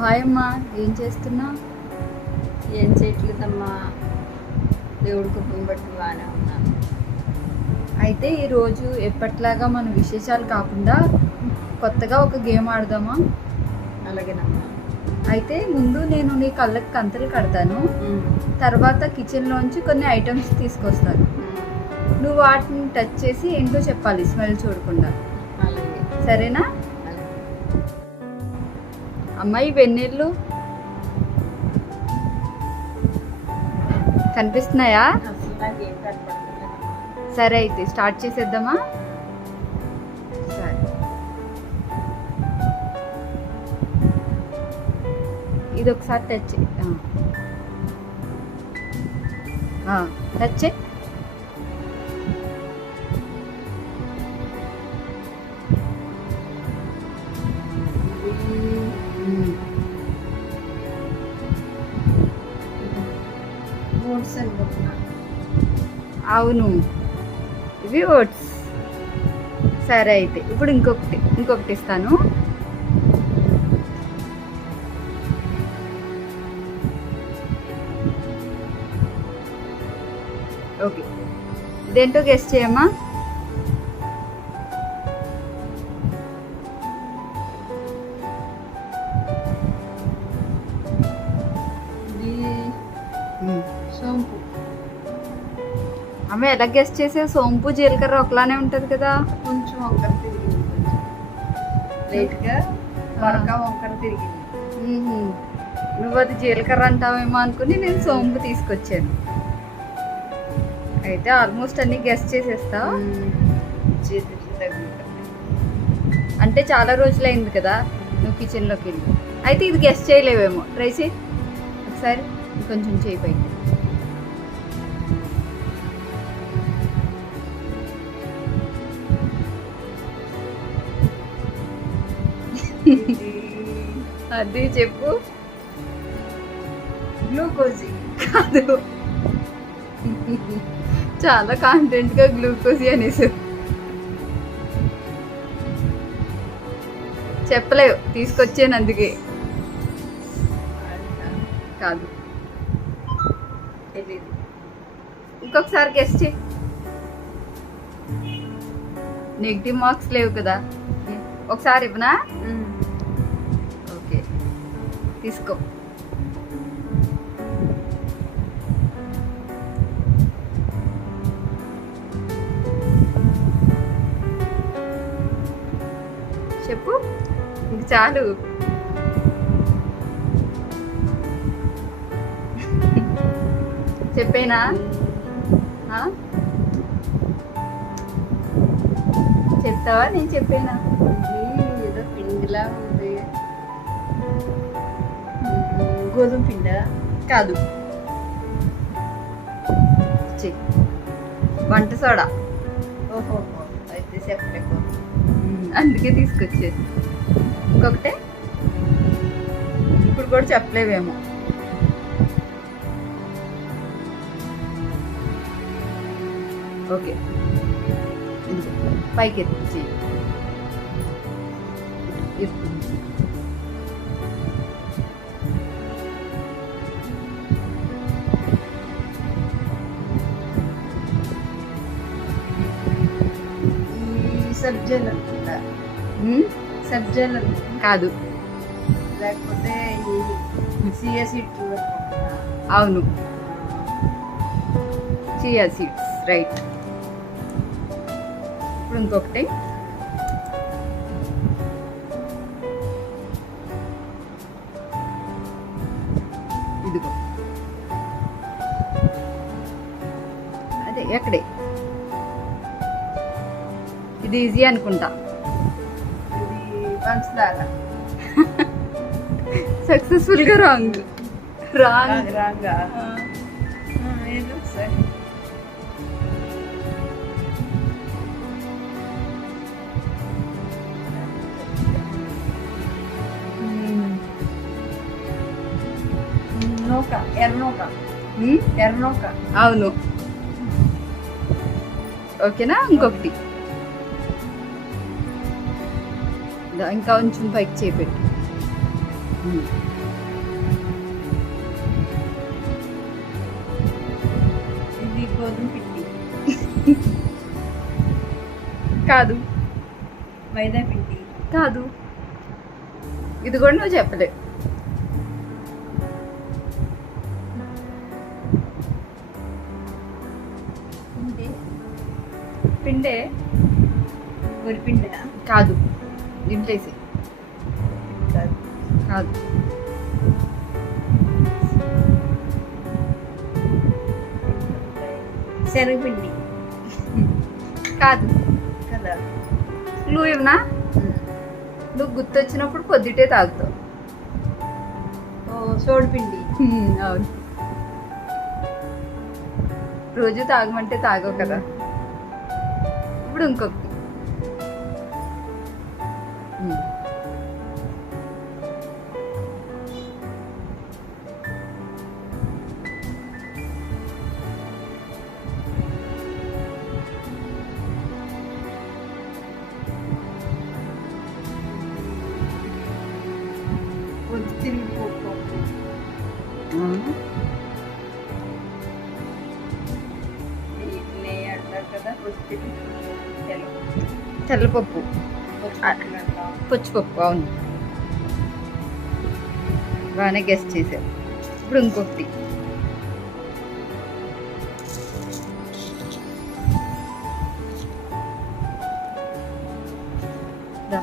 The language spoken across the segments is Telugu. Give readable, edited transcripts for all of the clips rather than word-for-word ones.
హాయ్ అమ్మా, ఏం చేస్తున్నా? ఏం చేయట్లేదమ్మా, దేవుడి కుటుంబం బట్టి బాగానే ఉన్నాను. అయితే ఈరోజు ఎప్పట్లాగా మన విశేషాలు కాకుండా కొత్తగా ఒక గేమ్ ఆడదామా? అలాగేనమ్మా. అయితే ముందు నేను నీ కళ్ళకి కంతలు కడతాను, తర్వాత కిచెన్లోంచి కొన్ని ఐటమ్స్ తీసుకొస్తాను. నువ్వు వాటిని టచ్ చేసి ఏంటో చెప్పాలి, స్మెల్ చూడకుండా. అలాగే. సరేనా? అలాగే. అమ్మాయి వెన్నీళ్ళు కనిపిస్తున్నాయా? అసలు నాకేం కనపడలేదమ్మా. సరే అయితే స్టార్ట్ చేసేద్దామా? సరే, ఇది ఒకసారి టచ్ చేయి. టచ్ చేయి. ఓట్స్ అనుకుంటున్నా. అవును, ఇవి ఓట్స్. సరే అయితే ఇప్పుడు ఇంకొకటి ఇస్తాను. ఓకే, ఇదేంటో గెస్ట్ చేయమ్మా. ఇది సోంపు. ఆమె ఎలా గెస్ట్ చేసే? సోంపు జీలకర్ర ఒకలానే ఉంటుంది కదా. కొంచెం వంకర తిరిగింది, కొంచెం లైట్గా వరక వంకర తిరిగింది. నువ్వు అది జీలకర్ర అంటావేమో అనుకుని నేను సోంపు తీసుకొచ్చాను. అయితే ఆల్మోస్ట్ అన్ని గెస్ట్ చేసేస్తా. చేతులు తగ్గుతుంది. అంటే చాలా రోజులైంది కదా నువ్వు కిచెన్లోకి వెళ్ళి. అయితే ఇది గెస్ట్ చేయలేవేమో, ట్రై చేయి ఒకసారి. కొంచెం చేయి పైకి. అది చెప్పు. గ్లూకోజీ కాదు, చాలా కాన్ఫిడెంట్గా గ్లూకోజ్ అనేసి చెప్పలేవు, తీసుకొచ్చాను అందుకే. కాదు, తెలీదు. ఇంకొకసారి గెస్ట్ చేయి. నెగిటివ్ మార్క్స్ లేవు కదా, ఒకసారి ఇవ్వనా? ఓకే, తీసుకో. చెప్పు, ఇంక చాలు. చెప్పేనా? చెప్తావా? నేను చెప్పేనా? ఇది ఏదో పిండిలా ఉంది. గోధుమ పిండా? కాదు, వంట సోడా. ఓహో, అయితే చెప్పలేకపోతే. అందుకే తీసుకొచ్చేది. ఇంకొకటే, ఇప్పుడు కూడా చెప్పలేవేమో. ఓకే, పైకి ఎత్తి చెయ్యి. సబ్జీలు అనుకుంటా. సబ్జీలు అనుకుంటా. కాదు, లేకపోతే ఈ సియా సీడ్స్ అనుకుంటా. అవును, చియా సీడ్స్, రైట్. ఇప్పుడు ఇంకొకటి. ఇదిగో, అదే ఎక్కడే. ఇది ఈజీ అనుకుంటా. ఇది పంచదార. సక్సెస్ఫుల్గా రాంగ్. రాగా ఏదో సరే. నూక, ఎర్రనూక. ఎర్రనూక, అవును. ఓకేనా? ఇంకొకటి. ఇంకా కొంచెం పైకి చేపెట్టు. ఇది గోధుమ పిండి. కాదు. మైదా పిండి. కాదు. ఇది కూడా నువ్వు చెప్పలే. పిండే. వరిపిండా? కాదు. ఇంట్లేసి. కాదు. కాదు. శనగపిండి. కాదు కదా. నువ్వు ఇవ్వనా? నువ్వు గుర్తొచ్చినప్పుడు పొద్దుటే తాగుతావు. సోడిపిండి. అవును. రోజు తాగమంటే తాగవు కదా. ఇప్పుడు ఇంకొకటి. పొద్దుతిరుగుడుపప్పు. ఇడ్లీ అంటారు కదా, తెల్లపప్పు. పుచ్చిపప్పు. అవును, బాగానే గెస్ట్ చేశారు. ఇప్పుడు ఇంకొకటి. దా.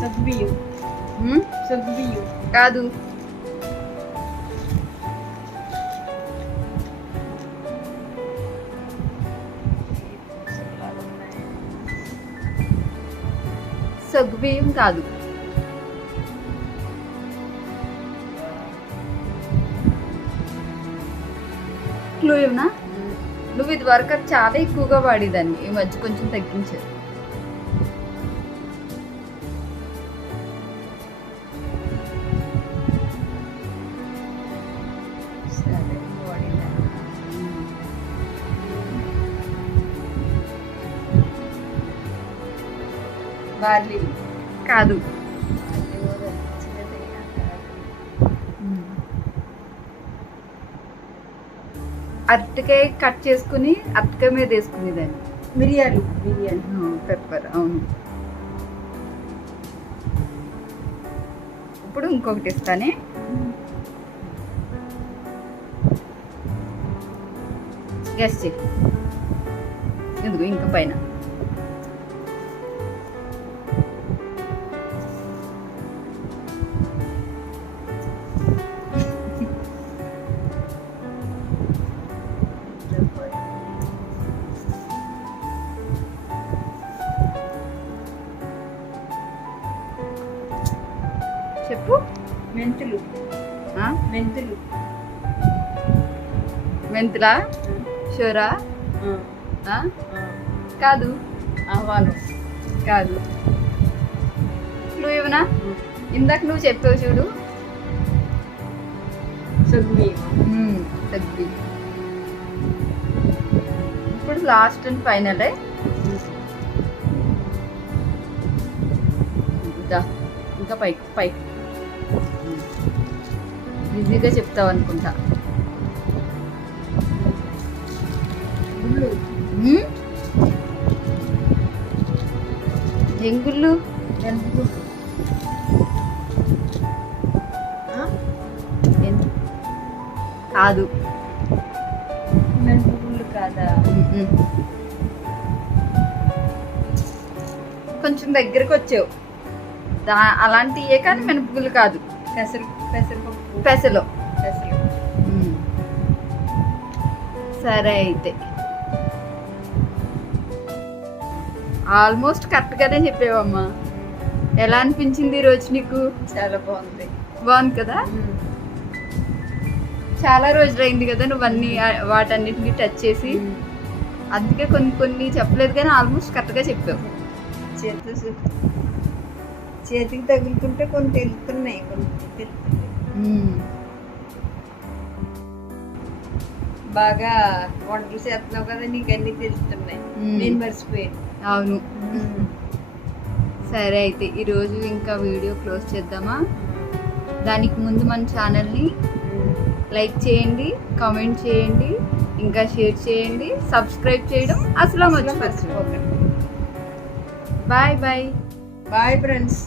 సగ్గుబియ్యం. సగ్గుబియ్యం. కాదు. సగ్గుబియ్యం కాదు. క్లూ ఏమన్నా? నువ్వు ఇది వరకు చాలా ఎక్కువగా వాడేదాన్ని, ఈ మధ్య కొంచెం తగ్గించావు. బార్లీ. కాదు. అరటికాయ కట్ చేసుకుని అరటికాయ మీద వేసుకునేదాన్ని. మిరియాలు. మిరియాలు. పెప్పర్. అవును. ఇప్పుడు ఇంకొకటి ఇస్తానే. గెస్ చెయ్యి. ఎందుకు ఇంకా పైన. చెప్పు. మెంతులు. మెంతులు. మెంతులా? షూరా? కాదు. ఆవాలు. కాదు. నువ్వు ఏమన్నా ఇందాక నువ్వు చెప్పావు చూడు. సగ్గుబియ్యం. సగ్గుబియ్యం. ఇప్పుడు లాస్ట్ అండ్ ఫైనల్. ఇంకా పైకి పైకి ఈజీగా చెప్తావు అనుకుంటా. ఏం గుళ్ళు? కాదు. మెంతుగుళ్ళు కాదా? కొంచెం దగ్గరికి వచ్చావు. అలాంటివే కానీ మినపగుళ్ళు కాదు. పెసరపప్పు. పెసలు. పెసలు. సరే అయితే ఆల్మోస్ట్ కరెక్ట్గానే చెప్పావమ్మా. ఎలా అనిపించింది ఈరోజు నీకు? చాలా బాగుంది. బాగుంది కదా. చాలా రోజులైంది కదా నువ్వు అన్ని వాటన్నిటిని టచ్ చేసి. అందుకే కొన్ని కొన్ని చెప్పలేదు కానీ ఆల్మోస్ట్ కరెక్ట్గా చెప్పావు. చేతికి తగులుతుంటే కొన్ని తెలుస్తున్నాయి, కొన్ని తెలుస్తున్నాయి. బాగా వంటలు చేస్తున్నావు కదా, నీకు అన్ని తెలుస్తున్నాయి. నేను మర్చిపోయాను. అవును. సరే అయితే ఈరోజు ఇంకా వీడియో క్లోజ్ చేద్దామా? దానికి ముందు మన ఛానల్ని లైక్ చేయండి, కామెంట్ చేయండి, ఇంకా షేర్ చేయండి, సబ్స్క్రైబ్ చేయడం అసలు మర్చిపోకండి. Bye bye. Bye friends.